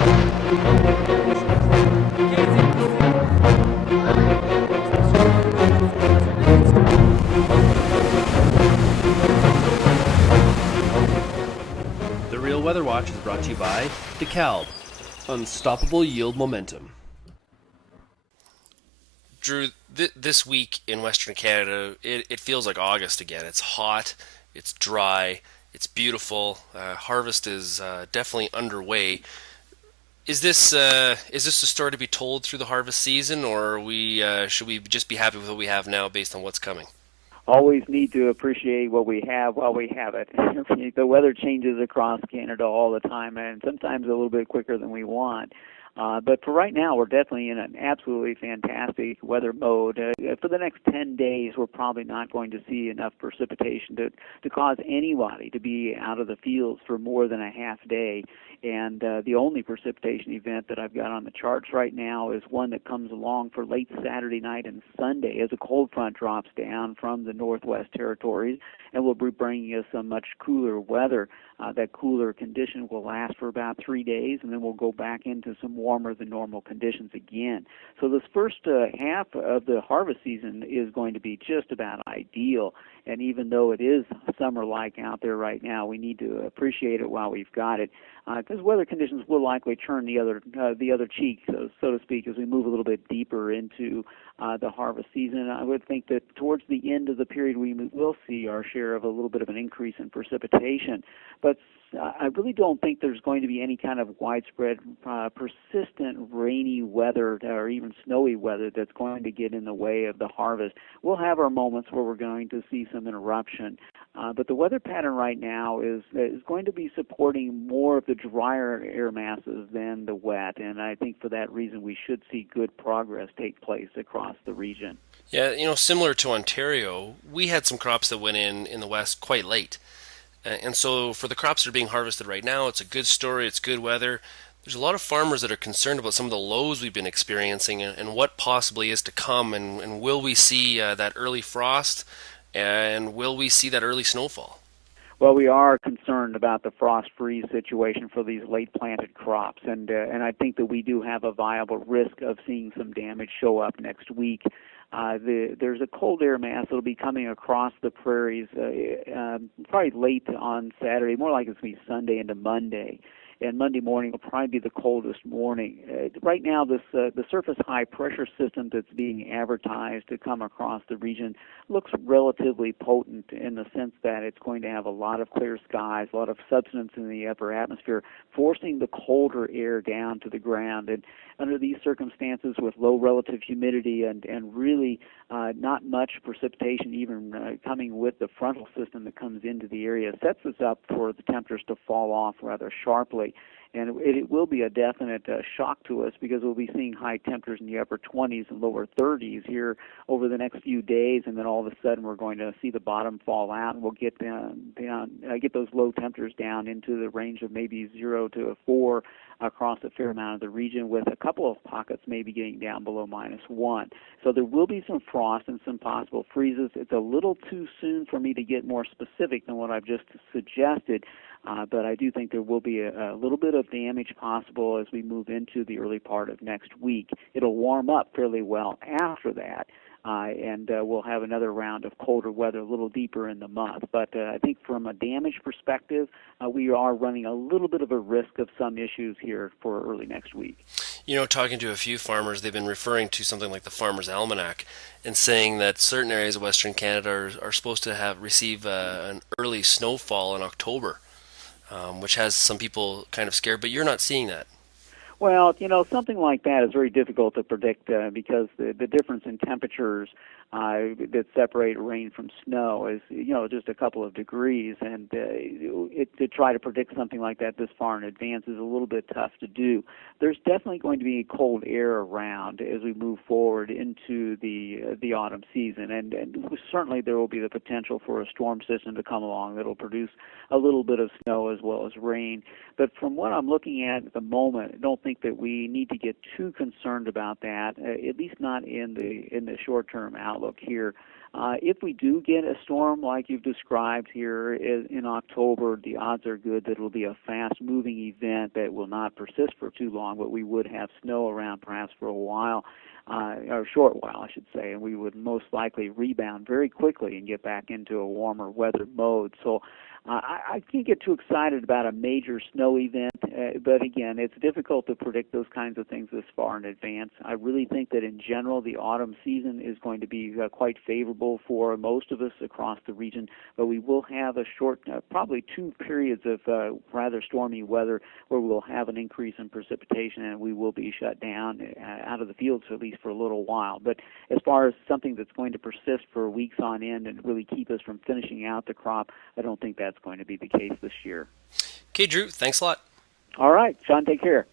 The Real Weather Watch is brought to you by DeKalb, unstoppable yield momentum. Drew, this week in Western Canada, it feels like August again. It's hot, it's dry, it's beautiful. Harvest is definitely underway. Is this a story to be told through the harvest season, or should we just be happy with what we have now based on what's coming? Always need to appreciate what we have while we have it. The weather changes across Canada all the time, and sometimes a little bit quicker than we want. But for right now, we're definitely in an absolutely fantastic weather mode. For the next 10 days, we're probably not going to see enough precipitation to cause anybody to be out of the fields for more than a half day. And the only precipitation event that I've got on the charts right now is one that comes along for late Saturday night and Sunday as a cold front drops down from the Northwest Territories and will be bringing us some much cooler weather. That cooler condition will last for about 3 days, and then we'll go back into some warmer than normal conditions again. So this first half of the harvest season is going to be just about ideal. And even though it is summer-like out there right now, we need to appreciate it while we've got it, because weather conditions will likely turn the other cheek, so to speak, as we move a little bit deeper into the harvest season. I would think that towards the end of the period we will see our share of a little bit of an increase in precipitation, but I really don't think there's going to be any kind of widespread, persistent rainy weather or even snowy weather that's going to get in the way of the harvest. We'll have our moments where we're going to see some interruption, but the weather pattern right now is going to be supporting more of the drier air masses than the wet, and I think for that reason we should see good progress take place across the region. Yeah, similar to Ontario, we had some crops that went in the west quite late. And so for the crops that are being harvested right now, it's a good story, it's good weather. There's a lot of farmers that are concerned about some of the lows we've been experiencing and what possibly is to come. And will we see that early frost? And will we see that early snowfall? Well, we are concerned about the frost freeze situation for these late planted crops, and I think that we do have a viable risk of seeing some damage show up next week. There's a cold air mass that'll be coming across the prairies probably late on Saturday, more like it's going to be Sunday into Monday. And Monday morning will probably be the coldest morning. Right now, the surface high pressure system that's being advertised to come across the region looks relatively potent in the sense that it's going to have a lot of clear skies, a lot of substance in the upper atmosphere, forcing the colder air down to the ground. And under these circumstances, with low relative humidity and really not much precipitation even coming with the frontal system that comes into the area, sets us up for the temperatures to fall off rather sharply. And it will be a definite shock to us because we'll be seeing high temperatures in the upper 20s and lower 30s here over the next few days, and then all of a sudden we're going to see the bottom fall out, and we'll get get those low temperatures down into the range of maybe 0 to 4 across a fair amount of the region, with a couple of pockets maybe getting down below -1. So there will be some frost and some possible freezes. It's a little too soon for me to get more specific than what I've just suggested. But I do think there will be a little bit of damage possible as we move into the early part of next week. It'll warm up fairly well after that, and we'll have another round of colder weather a little deeper in the month. But I think from a damage perspective, we are running a little bit of a risk of some issues here for early next week. Talking to a few farmers, they've been referring to something like the Farmer's Almanac and saying that certain areas of Western Canada are supposed to receive an early snowfall in October. Which has some people kind of scared, but you're not seeing that. Well, something like that is very difficult to predict because the difference in temperatures that separate rain from snow is, just a couple of degrees, and to try to predict something like that this far in advance is a little bit tough to do. There's definitely going to be cold air around as we move forward into the autumn season, and certainly there will be the potential for a storm system to come along that will produce a little bit of snow as well as rain. But from what I'm looking at the moment, I don't think that we need to get too concerned about that, at least not in the short-term outlook here. If we do get a storm like you've described here in October, the odds are good that it will be a fast-moving event that will not persist for too long, but we would have snow around perhaps for a while, or a short while, I should say, and we would most likely rebound very quickly and get back into a warmer weather mode. So I can't get too excited about a major snow event, but again, it's difficult to predict those kinds of things this far in advance. I really think that in general, the autumn season is going to be quite favorable for most of us across the region, but we will have a short, probably 2 periods of rather stormy weather where we'll have an increase in precipitation and we will be shut down out of the fields at least for a little while. But as far as something that's going to persist for weeks on end and really keep us from finishing out the crop, I don't think that's going to be the case this year. Okay, Drew, thanks a lot. All right, Sean, take care.